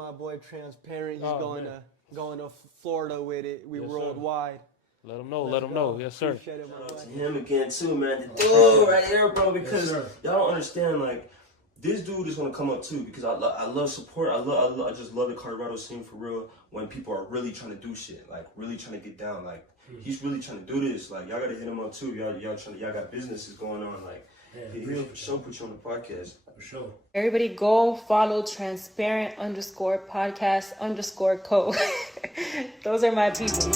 my boy Transparent. He's going to Florida with it. We worldwide. Let them know. Yes, sir. Appreciate it, my boy. Him again too, man. Oh, right here, bro. Because y'all don't understand, like, this dude is gonna come up too. Because I love support. I just love the Colorado scene for real. When people are really trying to do shit, like really trying to get down, like he's really trying to do this. Like y'all gotta hit him up too. Y'all got businesses going on. Like he'll for sure put you on the podcast. For sure. Everybody go follow transparent_podcast_co. Those are my people. It's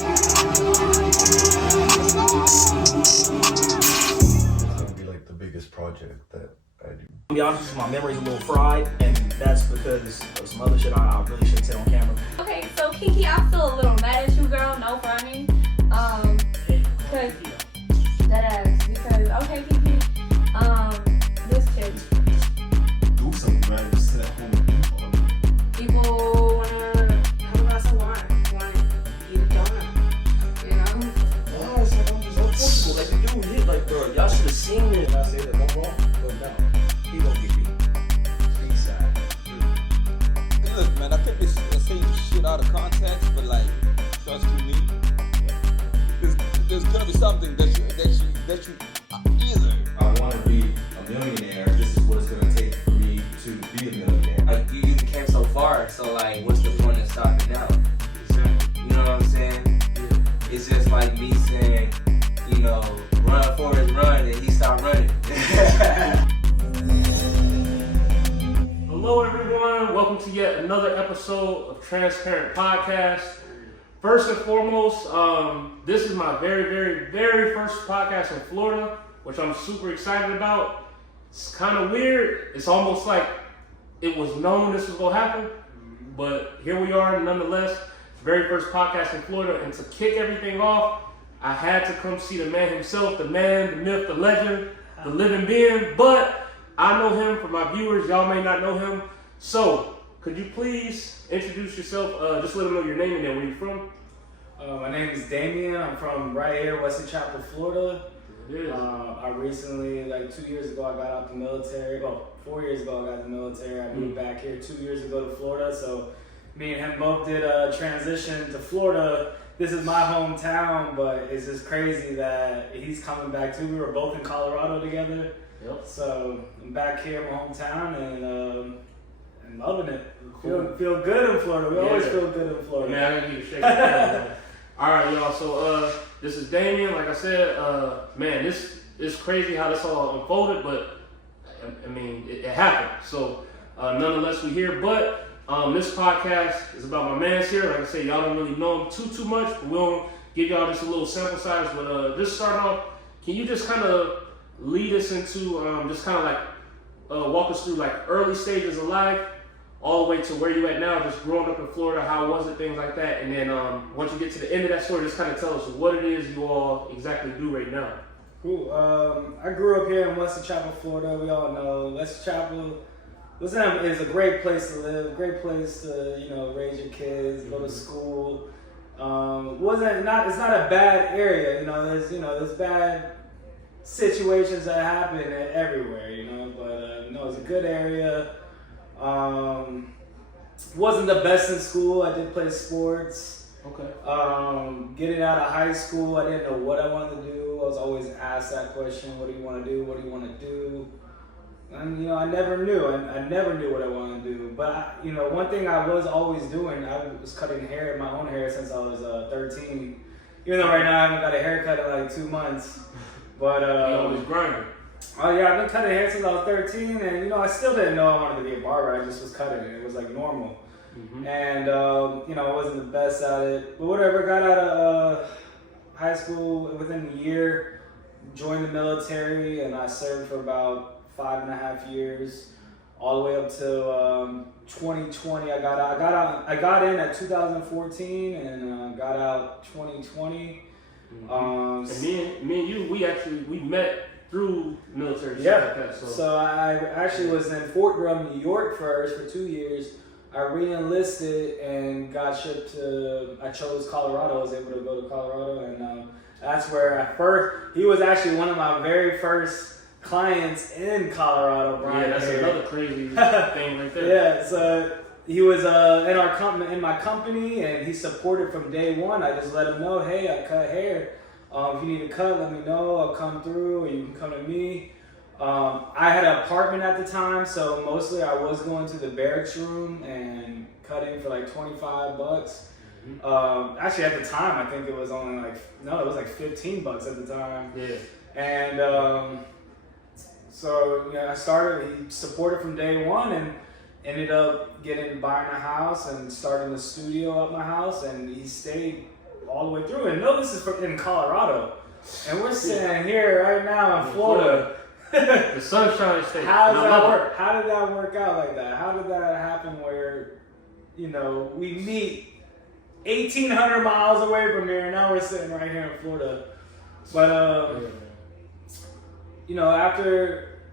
gonna be like the biggest project that I do. To be honest, my memory's a little fried, and that's because of some other shit I really shouldn't say on camera. Okay, so Kiki, I'm still a little mad at you, girl. No fronting. Because that ass. Because okay, Kiki. This kid. Do something, man. Just sit at home and People wanna have a glass of wine, wanna eat a donut. You know. Oh, it's like I'm just uncomfortable. Like the dude hit, like bro, y'all should have seen it. I say that no wrong, go down. He gonna get beat. Inside. Look, man, I think it's saying shit out of context, but like, trust you me, there's gonna be something that you either. I want to be a millionaire. This is what it's gonna take for me to be a millionaire. Like you came so far, so like what's the point of stopping now? You know what I'm saying? Yeah. It's just like me saying, you know, run Forrest run and he stopped running. Hello, everyone. Welcome to yet another episode of Transparent Podcast. First and foremost, this is my very, very, very first podcast in Florida, which I'm super excited about. It's kind of weird. It's almost like it was known this was going to happen, but here we are nonetheless. Very first podcast in Florida, and to kick everything off, I had to come see the man himself, the man, the myth, the legend, the living being, but I know him. For my viewers, y'all may not know him. So, could you please introduce yourself? Just let them know your name and then where you're from. My name is Damien. I'm from right here, Western Chapel, Florida. I recently, like 2 years ago, I got out the military. Well, 4 years ago, I got the military. I moved back here 2 years ago to Florida. So, me and him both did a transition to Florida. This is my hometown, but it's just crazy that he's coming back too. We were both in Colorado together. Yep. So I'm back here in my hometown and loving it. Feel good in Florida. We always feel good in Florida. Man, I didn't need to shake it. All right, y'all. So this is Damien. Like I said, man, this is crazy how this all unfolded, but I mean, it happened. So nonetheless, we're here. But this podcast is about my man's here. Like I said, y'all don't really know him too much, but we'll give y'all just a little sample size. But just starting off, can you just kind of lead us into just kind of like walk us through like early stages of life, all the way to where you at now, just growing up in Florida, how was it, things like that, and then once you get to the end of that story, just kind of tell us what it is you all exactly do right now. Cool. I grew up here in Western Chapel, Florida. We all know Western Chapel is a great place to live, great place to raise your kids, go to school. It's not a bad area. There's bad situations that happen everywhere, but no, it's a good area. Wasn't the best in school. I did play sports. Okay. Getting out of high school, I didn't know what I wanted to do. I was always asked that question: what do you want to do? What do you want to do? And I never knew. I never knew what I wanted to do. But one thing I was always doing, I was cutting my own hair since I was 13. Even though right now I haven't got a haircut in like 2 months. But you always grinding. Oh yeah, I've been cutting hair since I was 13, and I still didn't know I wanted to be a barber. I just was cutting it. It was like normal. Mm-hmm. And I wasn't the best at it. But whatever, got out of high school within a year, joined the military, and I served for about 5.5 years, all the way up to 2020. I got in at 2014 and got out 2020. Mm-hmm. And me and you, we met through military. Yeah. Like that, so I actually was in Fort Drum, New York first for 2 years. I re-enlisted and got shipped to. I chose Colorado. I was able to go to Colorado, and that's where he was actually one of my very first clients in Colorado, Brian. Yeah, that's here. another crazy thing right there. Yeah, so he was in my company, and he supported from day one. I just let him know, hey, I cut hair. If you need a cut, let me know. I'll come through, or you can come to me. I had an apartment at the time, so mostly I was going to the barracks room and cutting for like $25. Actually, at the time, I think it was only like it was like $15 at the time. Yeah. And so yeah, I started. He supported from day one, and ended up buying a house and starting a studio at my house, and he stayed all the way through. And no, this is in Colorado, and we're sitting here right now in Florida. The Sunshine State. How does that work? How did that work out like that? How did that happen where, we meet 1,800 miles away from here, and now we're sitting right here in Florida? But,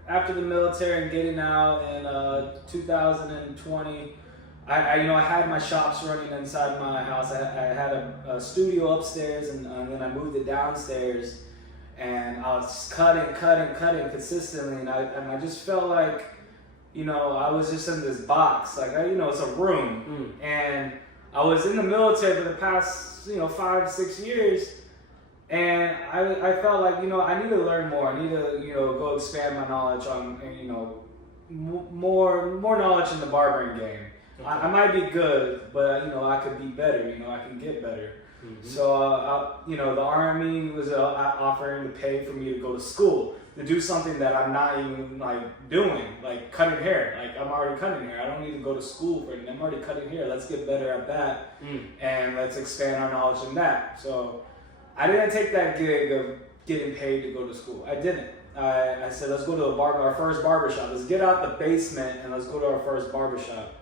after the military and getting out in 2020, I had my shops running inside my house. I had a studio upstairs, and then I moved it downstairs. And I was cutting consistently, and I just felt like, I was just in this box, like, it's a room. And I was in the military for the past, 5-6 years, and I felt like, I need to learn more. I need to, go expand my knowledge on, more knowledge in the barbering game. Okay. I might be good, but I could be better. I can get better. So, the Army was offering to pay for me to go to school, to do something that I'm not even doing, like cutting hair. Like, I'm already cutting hair. I don't need to go to school for it. I'm already cutting hair. Let's get better at that, and let's expand our knowledge in that. So, I didn't take that gig of getting paid to go to school. I didn't. I said, let's go to our first barbershop. Let's get out the basement and let's go to our first barbershop.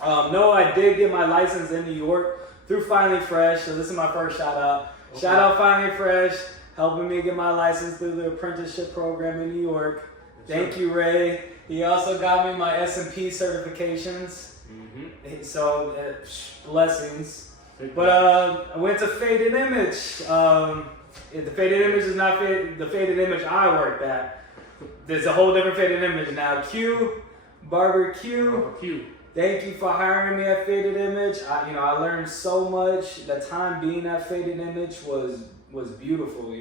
No, I did get my license in New York through Finally Fresh, so this is my first shout out. Okay. Shout out Finally Fresh, helping me get my license through the apprenticeship program in New York. Thank you, Ray. He also got me my S&P certifications. So, blessings. But I went to Faded Image. The Faded Image is not the Faded Image I worked at. There's a whole different Faded Image now. Barber Q. Thank you for hiring me at Faded Image. I learned so much. The time being at Faded Image was beautiful.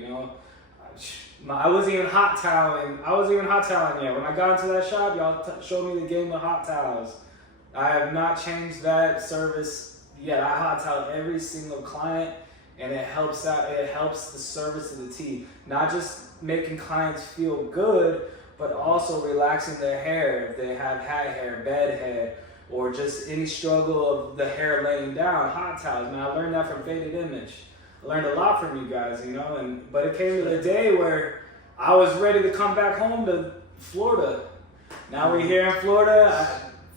I wasn't even hot toweling. Yet. When I got into that shop, y'all showed me the game of hot towels. I have not changed that service yet. I hot towel every single client, and it helps out. It helps the service of the T. Not just making clients feel good, but also relaxing their hair if they have hat hair, bed hair, or just any struggle of the hair laying down. Hot towels, man. I learned that from Faded Image. I learned a lot from you guys, but it came to the day where I was ready to come back home to Florida. Now we're here in Florida. I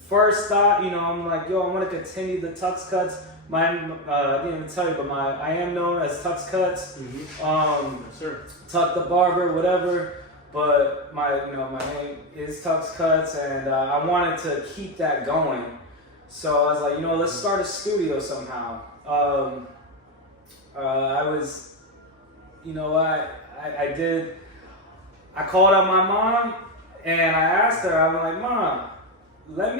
first thought, I'm like, I want to continue the tux cuts. I didn't even tell you, but I am known as Tux Cuts. Tuck the Barber, whatever. But my name is Tux Cuts, and I wanted to keep that going. So I was like, let's start a studio somehow. I called up my mom, and I asked her, I'm like, Mom, would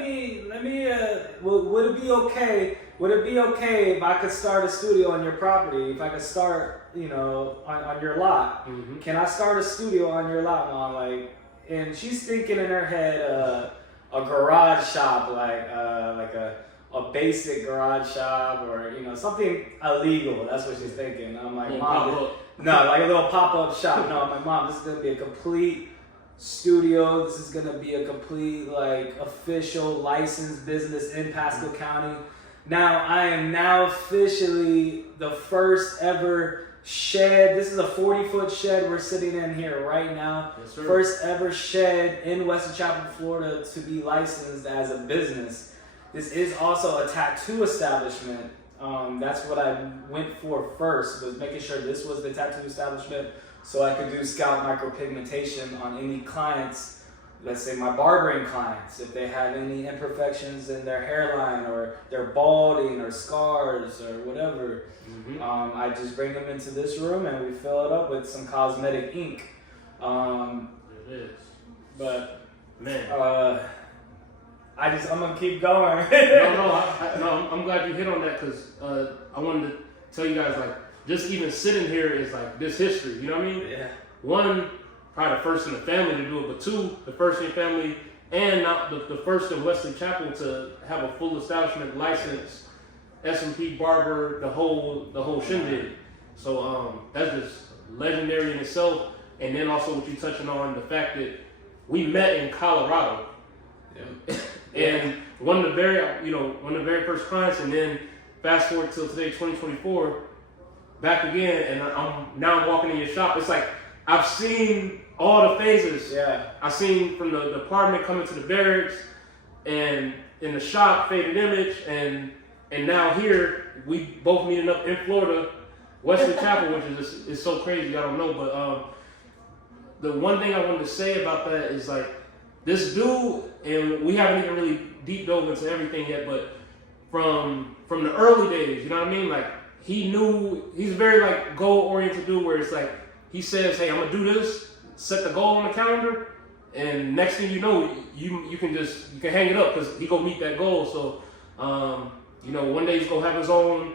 it be okay? Would it be okay if I could start a studio on your property? If I could start, on your lot? Can I start a studio on your lot, Mom? And she's thinking in her head, a garage shop, like a basic garage shop, or something illegal. That's what she's thinking. I'm like, Mom, no, like a little pop-up shop. No, I'm like, Mom, this is gonna be a complete studio. This is gonna be a complete official licensed business in Pasco County. Now I am now officially the first ever shed. This is a 40-foot shed we're sitting in here right now. Yes, sir. First ever shed in Western Chapel, Florida to be licensed as a business. This is also a tattoo establishment. That's what I went for first, was making sure this was the tattoo establishment so I could do scalp micropigmentation on any clients, let's say my barbering clients, if they have any imperfections in their hairline or they're balding or scars or whatever. I just bring them into this room and we fill it up with some cosmetic ink. It is. But, man. I'm gonna keep going. I'm glad you hit on that because I wanted to tell you guys like just even sitting here is like this history. You know what I mean? Yeah. One, probably the first in the family to do it, but two, the first in your family and not the first in Wesley Chapel to have a full establishment license, S&P Barber, the whole shindig. So that's just legendary in itself. And then also what you touching on the fact that we met in Colorado. Yeah. And one of the very first clients, and then fast forward till today, 2024, back again, and I'm walking in your shop. It's like I've seen all the phases. Yeah. I've seen from the apartment coming to the barracks, and in the shop, Faded Image, and now here we both meeting up in Florida, Wesley Chapel, which is so crazy. I don't know, but the one thing I wanted to say about that is like this dude, and we haven't even really deep dove into everything yet, but from the early days, you know what I mean? Like he's a very like goal oriented dude where it's like he says, hey, I'm gonna do this, set the goal on the calendar, and next thing you know, you can hang it up because he gonna meet that goal. So one day he's gonna have his own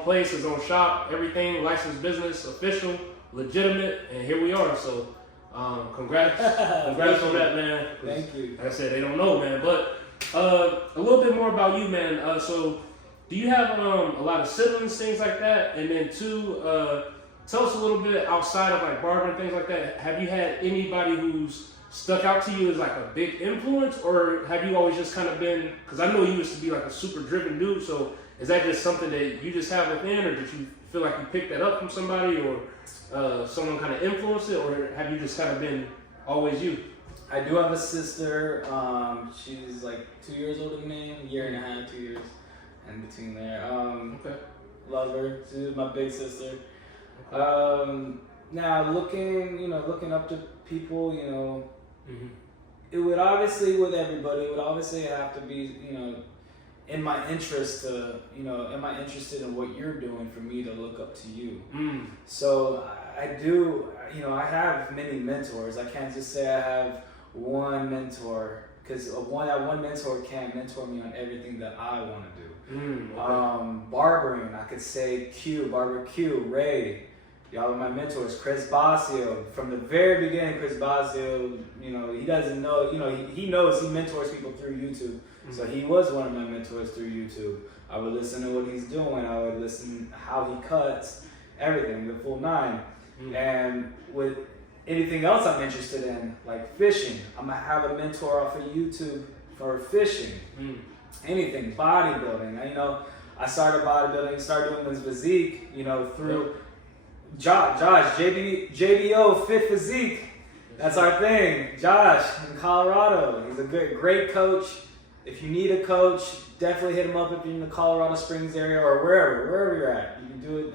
place, his own shop, everything, licensed business, official, legitimate, and here we are. So congrats on that, man. Thank you. Like I said, they don't know, man. But a little bit more about you, man. So do you have a lot of siblings, things like that? And then two, tell us a little bit outside of like barber and things like that. Have you had anybody who's stuck out to you as like a big influence, or have you always just kind of been? Because I know you used to be like a super driven dude. So is that just something that you just have within, or did you feel like you picked that up from somebody, or someone kind of influenced it, or have you just kind of been always you? I do have a sister. She's like 2 years older than me, a year and a half, 2 years in between there. Okay. Love her. She's my big sister. Now looking up to people, mm-hmm. It would obviously, with everybody, it would obviously have to be, in my interest to, am I interested in what you're doing for me to look up to you? Mm. So I do, I have many mentors. I can't just say I have one mentor, because one mentor can't mentor me on everything that I want to do. Okay. Barbering, I could say Barber Q, Ray. Y'all are my mentors. Chris Basio, from the very beginning, Chris Basio, he doesn't know, he knows he mentors people through YouTube. Mm-hmm. So he was one of my mentors through YouTube. I would listen to what he's doing. I would listen how he cuts, everything, the full nine. Mm-hmm. And with anything else I'm interested in, like fishing, I'm going to have a mentor off of YouTube for fishing. Mm-hmm. Anything, bodybuilding. I started bodybuilding, started doing this physique, through Josh, JBO Fit Physique. That's our thing. Josh in Colorado. He's a great coach. If you need a coach, definitely hit him up if you're in the Colorado Springs area or wherever you're at. You can do it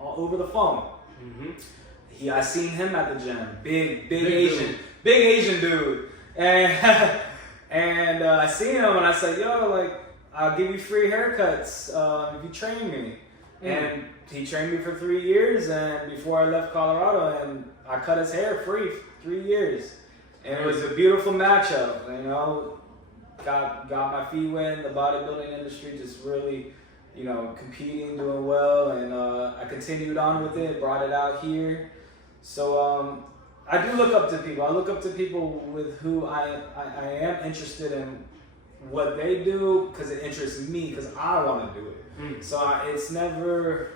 over the phone. Mm-hmm. I seen him at the gym. Big Asian dude. And I seen him and I said, yo, I'll give you free haircuts if you train me. And he trained me for 3 years, and before I left Colorado, and I cut his hair free 3 years. And it was a beautiful matchup, got my feet wet in the bodybuilding industry, just really, competing, doing well, and I continued on with it, brought it out here. So I do look up to people. I look up to people with who I am interested in what they do, because it interests me, because I want to do it. So it's never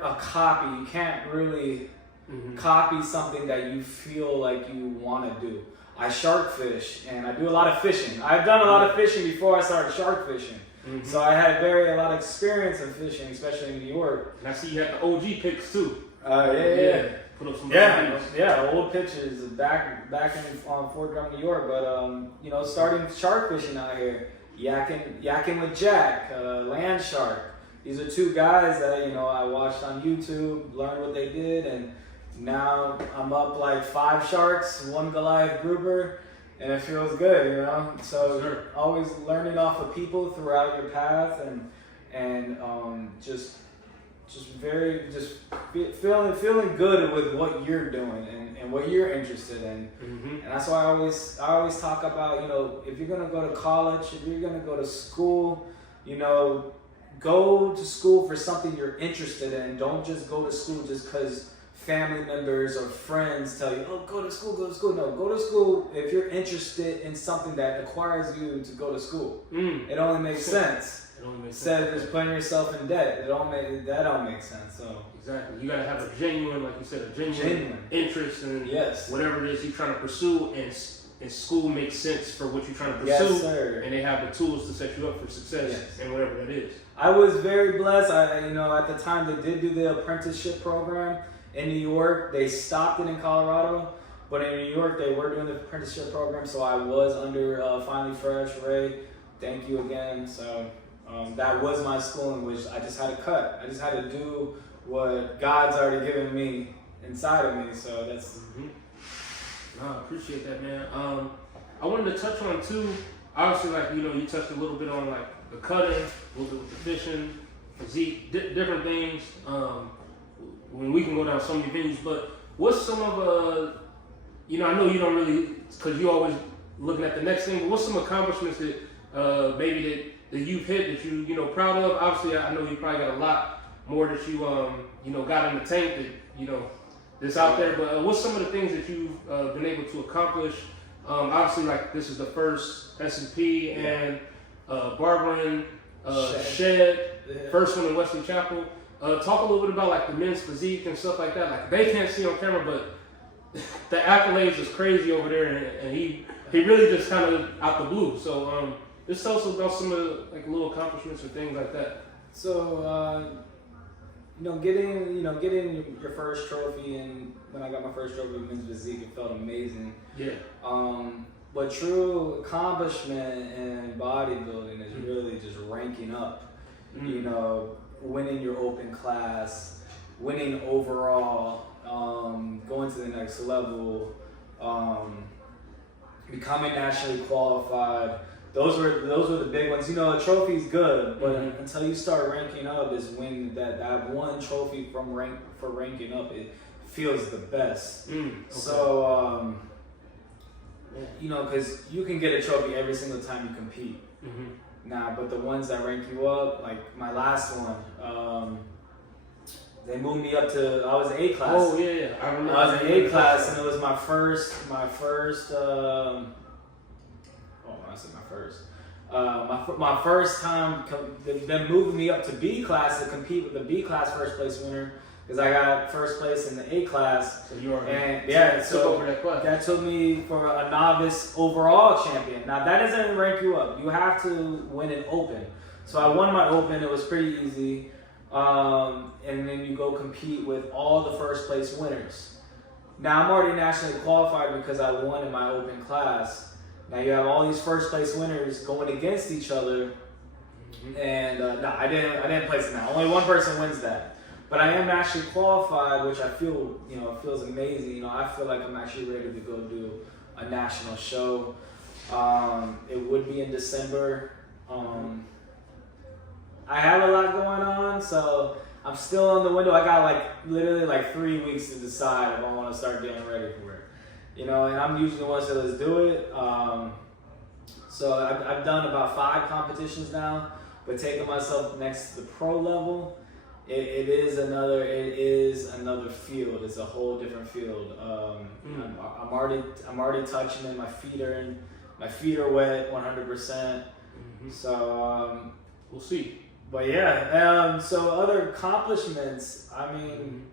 a copy. You can't really copy something that you feel like you want to do. I shark fish, and I do a lot of fishing. I've done a lot of fishing before I started shark fishing. Mm-hmm. So I had a lot of experience in fishing, especially in New York. And I see you have the OG pics too. Yeah. Put up some old pictures back in Fort Drum, New York. But starting shark fishing out here, yakking with Jack, Land Shark. These are two guys that I watched on YouTube, learned what they did, and now I'm up like 5 sharks, 1 Goliath grouper, and it feels good, So sure. Always learning off of people throughout your path, and just feeling good with what you're doing and what you're interested in. And that's why I always talk about, you know, if you're gonna go to college, if you're gonna go to school, you know, go to school for something you're interested in. Don't just go to school just because family members or friends tell you, oh, go to school, go to school. No, go to school if you're interested in something that requires you to go to school. It only makes sense. Instead of just putting yourself in debt, that don't make sense. So exactly, you gotta have a genuine, like you said, a genuine interest in whatever it is you're trying to pursue, and school makes sense for what you're trying to pursue, and they have the tools to set you up for success and whatever that is. I was very blessed. At the time they did do the apprenticeship program in New York. They stopped it in Colorado, but in New York they were doing the apprenticeship program. So I was under Finally Fresh, Ray. Thank you again. So that was my schooling, which I just had to cut. I just had to do what God's already given me inside of me. So that's. No, I appreciate that, man. I wanted to touch on too. Obviously, like, you know, you touched a little bit on like the cutting, a little bit with the fishing, physique, different things. When we can go down so many venues, but what's some of you know, I know you don't really, because you always looking at the next thing. But what's some accomplishments that maybe that you've hit that you know proud of? Obviously, I know you probably got a lot more that you you know got in the tank that you know that's out there. But what's some of the things that you've been able to accomplish? Obviously, like this is the first S&P and barbering shed, first one in Wesley Chapel. Talk a little bit about like the men's physique and stuff like that. Like they can't see on camera, but the accolades is crazy over there, and he really just kind of out the blue. So just tell us about some of the like little accomplishments or things like that. So getting your first trophy, and when I got my first trophy in men's physique, it felt amazing. Yeah. But true accomplishment in bodybuilding is really just ranking up. You know, winning your open class, winning overall, going to the next level, becoming nationally qualified. Those were the big ones. You know, a trophy's good, but until you start ranking up is when that one trophy for ranking up, it feels the best. Okay. So, you know, because you can get a trophy every single time you compete. Nah, but the ones that rank you up, like my last one, they moved me up to, I was in A class. Oh yeah, I remember. I was in A class, and it was my first. My first time them moving me up to B class to compete with the B class first place winner, because I got first place in the A class. So you are, so over that class. That took me for a novice overall champion. Now that doesn't rank you up. You have to win an open. So I won my open. It was pretty easy. And then you go compete with all the first place winners. Now I'm already nationally qualified because I won in my open class. Now you have all these first place winners going against each other, and no, I didn't place in that. Only one person wins that, but I am actually qualified, which I feel, you know, it feels amazing. You know, I feel like I'm actually ready to go do a national show. It would be in December. I have a lot going on, so I'm still on the window. I got literally 3 weeks to decide if I want to start getting ready for it. You know, and I'm usually the one that says, let's do it. So I've done about 5 competitions now, but taking myself next to the pro level, it is another field. It's a whole different field. I'm already touching it. My feet are wet 100%. So we'll see. But yeah, so other accomplishments. I mean,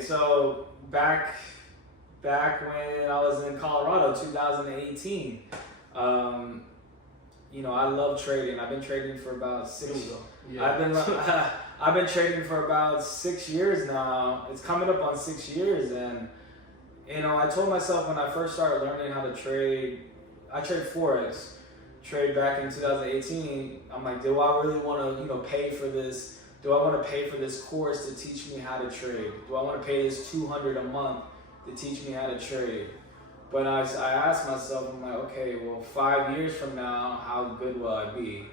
so back when I was in Colorado, 2018, you know, I love trading. I've been trading for about 6 years. Yeah. I've been trading for about 6 years now. It's coming up on 6 years, and you know, I told myself when I first started learning how to trade, I trade Forex, trade back in 2018. I'm like, do I really want to, you know, pay for this? Do I want to pay for this course to teach me how to trade? Do I want to pay this $200 a month to teach me how to trade? But I asked myself, I'm like, okay, well, 5 years from now, how good will I be?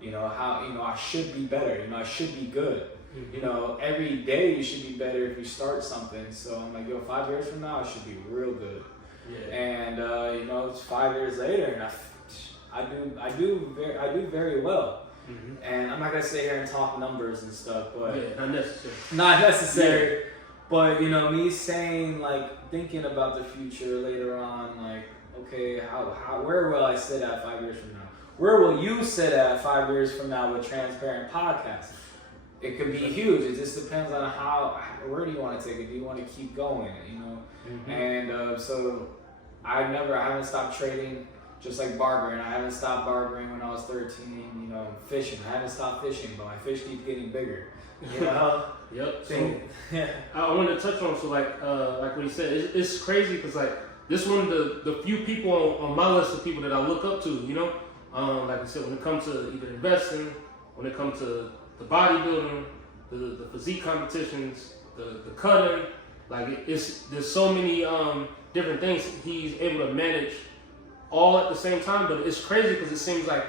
You know, I should be better. You know, I should be good. You know, every day you should be better if you start something. So I'm like, yo, 5 years from now, I should be real good. Yeah. And you know, it's 5 years later, and I do very well. And I'm not gonna sit here and talk numbers and stuff, but not necessary. Not necessary. Yeah. But you know, me saying like thinking about the future later on, like, okay, where will I sit at 5 years from now? Where will you sit at 5 years from now with Transparent Podcast? It could be huge. It just depends on where do you want to take it? Do you want to keep going? You know, and so I haven't stopped trading. Just like barbering, I haven't stopped barbering when I was 13. You know, fishing, I haven't stopped fishing, but my fish keep getting bigger. You know. Yep. So I wanted to touch on like what he said. It's crazy because like this is one of the few people on my list of people that I look up to. You know, like I said, when it comes to either investing, when it comes to the bodybuilding, the physique competitions, the cutting, like there's so many different things he's able to manage all at the same time. But it's crazy because it seems like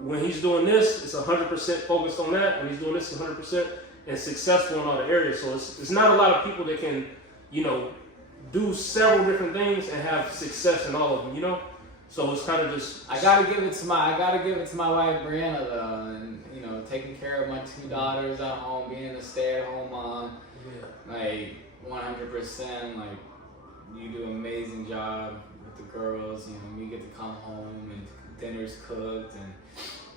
when he's doing this, it's 100% focused on that. When he's doing this, it's 100% and successful in all the areas. So it's not a lot of people that can, you know, do several different things and have success in all of them, you know? So it's kind of just. I gotta give it to my wife Brianna though, and you know, taking care of my 2 daughters at home, being a stay-at-home mom, like 100%. Like you do an amazing job with the girls. You know, we get to come home and dinner's cooked, and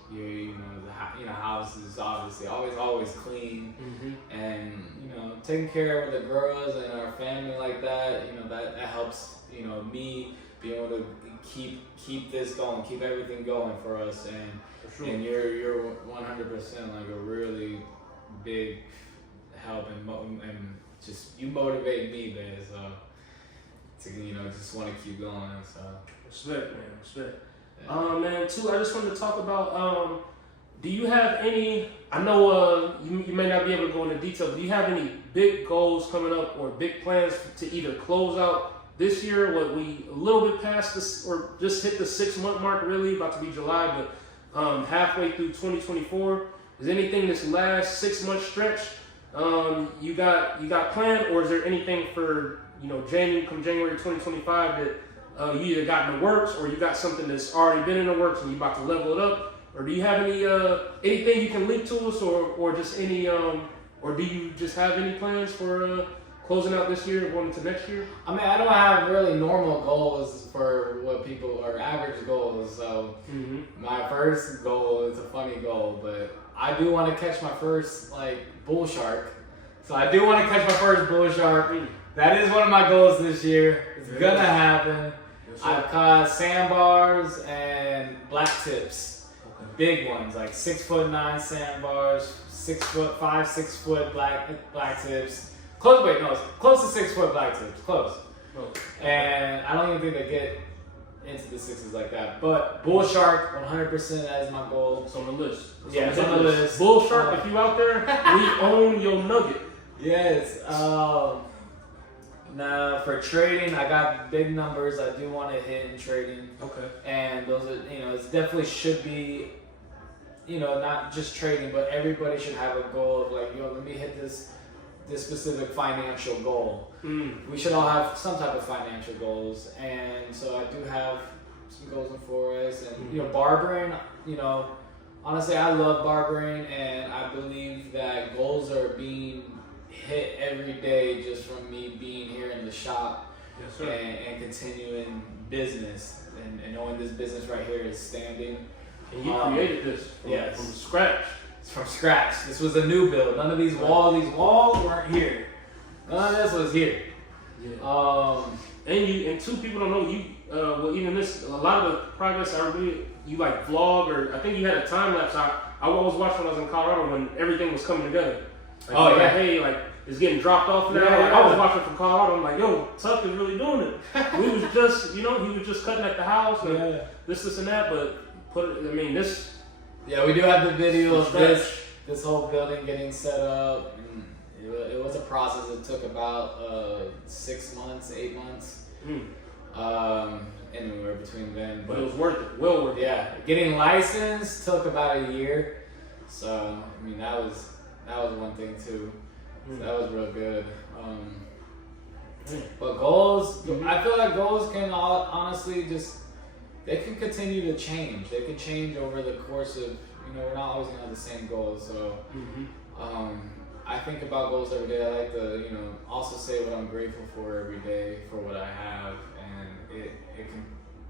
the house is obviously always clean, and you know, taking care of the girls and our family like that. You know, that helps. You know, me be able to keep this going, keep everything going for us, and you're 100% like a really big help, and just you motivate me, man. So to just want to keep going. So respect, man, respect. Yeah. Man, too, I just wanted to talk about. Do you have any? I know you may not be able to go into detail. Do you have any big goals coming up or big plans to either close out this year, what we a little bit past this, or just hit the 6-month mark, really about to be July, but halfway through 2024? Is anything this last 6-month stretch you got planned, or is there anything for come January 2025 that you either got in the works, or you got something that's already been in the works and you about to level it up? Or do you have any anything you can link to us, or just any or do you just have any plans for closing out this year and going into next year? I mean, I don't have really normal goals for what people are average goals. So my first goal is a funny goal, but I do want to catch my first bull shark. So I do want to catch my first bull shark. That is one of my goals this year. It's gonna happen. Yes, I've caught sandbars and black tips. Big ones, like 6'9" sandbars, 6'5", 6 foot black tips. Close to 6 foot black tips. Close. And I don't even think they get into the 6s like that. But bull shark, 100%. That is my goal. It's on the list. It's on the list. Bull shark, if you out there, we own your nugget. Yes. Now for trading, I got big numbers I do want to hit in trading. Okay. And those are, it definitely should be, not just trading, but everybody should have a goal of let me hit this specific financial goal. We should all have some type of financial goals, and so I do have some goals in us. And barbering, honestly, I love barbering, and I believe that goals are being hit every day just from me being here in the shop. Yes, sir. And continuing business and knowing this business right here is standing. And you created this from scratch. It's from scratch. This was a new build. None of these walls weren't here. None of this was here. Yeah. And two people don't know you. Even this, a lot of the progress I read, you vlog, or I think you had a time lapse. I was watching when I was in Colorado when everything was coming together. Hey, it's getting dropped off now. I was watching from Colorado. I'm like, yo, Tuck is really doing it. We was just, he was just cutting at the house and this and that. But this. Yeah, we do have the video of this whole building getting set up. And it was a process. It took about 6 months, 8 months. Anywhere between then. But it was worth it. Well worth it. Yeah. Getting licensed took about a year. So, I mean, that was one thing too. So that was real good. But goals, I feel like goals can honestly they can continue to change. They can change over the course of, we're not always gonna have the same goals. So, I think about goals every day. I like to, also say what I'm grateful for every day for what I have, and it can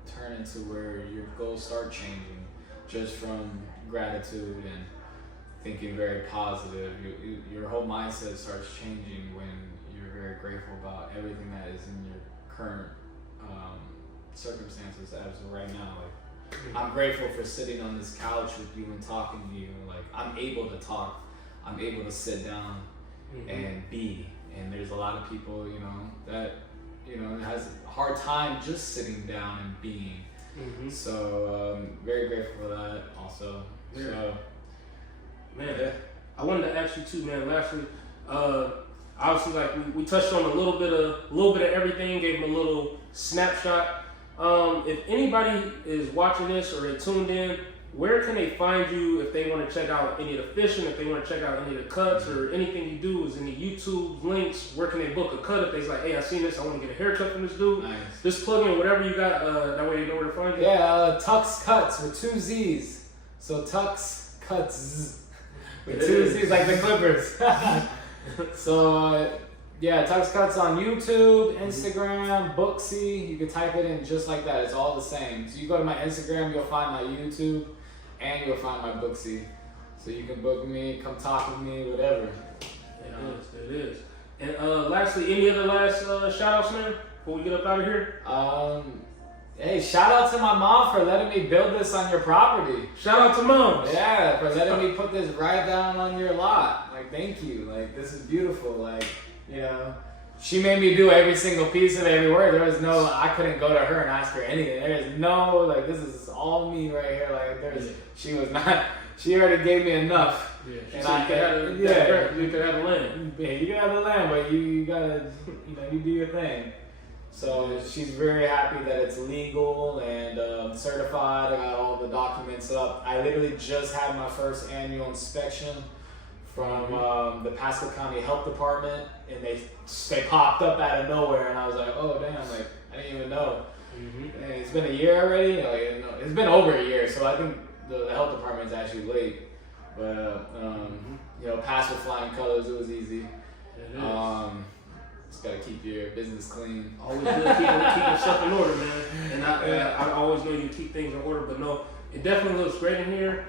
turn into where your goals start changing just from gratitude and thinking very positive. Your whole mindset starts changing when you're very grateful about everything that is in your current circumstances as of right now. Like, I'm grateful for sitting on this couch with you and talking to you. Like, I'm able to talk. I'm able to sit down and be. And there's a lot of people, that, has a hard time just sitting down and being. So, very grateful for that also. Yeah. So, man, I wanted to ask you too, man. Lastly, obviously, like we touched on a little bit of everything, gave them a little snapshot. If anybody is watching this or they tuned in, where can they find you if they want to check out any of the fishing, if they want to check out any of the cuts or anything you do? Is any YouTube links? Where can they book a cut if they's like, hey, I seen this, I want to get a haircut from this dude? Nice. Just plug in whatever you got, that way you know where to find you. Yeah, Tux Cuts with 2 Z's. So Tux Cuts with 2 Z's, like the Clippers. So, yeah, Tux Cuts on YouTube, Instagram, Booksy. You can type it in just like that. It's all the same. So you go to my Instagram, you'll find my YouTube, and you'll find my Booksy. So you can book me, come talk with me, whatever. It is. And lastly, any other last shout outs, man, before we get up out of here? Hey, shout out to my mom for letting me build this on your property. Shout out to mom. Yeah, for letting me put this right down on your lot. Like, thank you. Like, this is beautiful. Like, she made me do every single piece of every word. I couldn't go to her and ask her anything. There is no, like, this is all me right here. Like, she already gave me enough. Yeah, and you could have the land. Yeah, you can have the land, but you gotta, you do your thing. So she's very happy that it's legal and certified. I got all the documents up. I literally just had my first annual inspection from the Pasco County Health Department, and they popped up out of nowhere, and I was like, oh damn, like I didn't even know. And it's been a year already. Like, it's been over a year, so I think the health department is actually late. But pass with flying colors. It was easy. Just gotta keep your business clean. Always good keep yourself in order, man. And I always know you keep things in order, but no, it definitely looks great in here.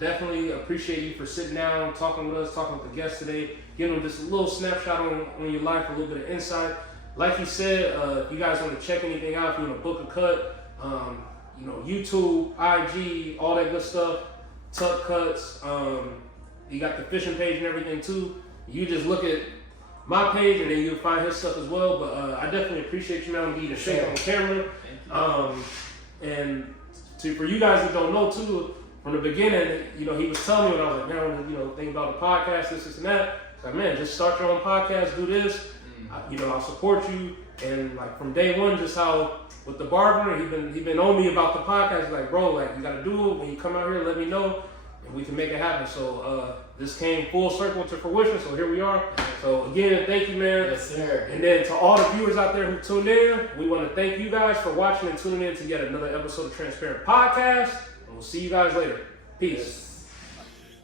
Definitely appreciate you for sitting down, talking with us, talking with the guests today, giving them just a little snapshot on your life, a little bit of insight. Like you said, if you guys want to check anything out, if you want to book a cut, YouTube, IG, all that good stuff, Tuck Cuts. You got the fishing page and everything too. You just look at my page and then you'll find his stuff as well. But I definitely appreciate you, man, being a shake on camera. And for you guys that don't know too, from the beginning, he was telling me when I was like, man, I want to, think about the podcast, this and that. It's like, man, just start your own podcast, do this. I'll support you. And like from day one, just how with the barber, he been on me about the podcast. He's like, bro, like you gotta do it when you come out here. Let me know, and we can make it happen. So this came full circle to fruition. So here we are. So again, thank you, man. Yes, sir. And then to all the viewers out there who tuned in, we want to thank you guys for watching and tuning in to yet another episode of Transparent Podcast. And we'll see you guys later. Peace. Yes.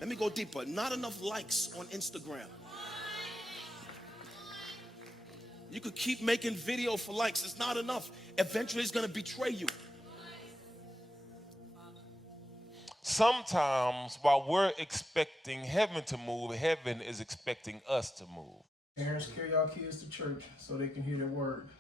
Let me go deeper. Not enough likes on Instagram. You could keep making video for likes. It's not enough. Eventually, it's going to betray you. Sometimes while we're expecting heaven to move, heaven is expecting us to move. Parents, carry y'all kids to church so they can hear the word.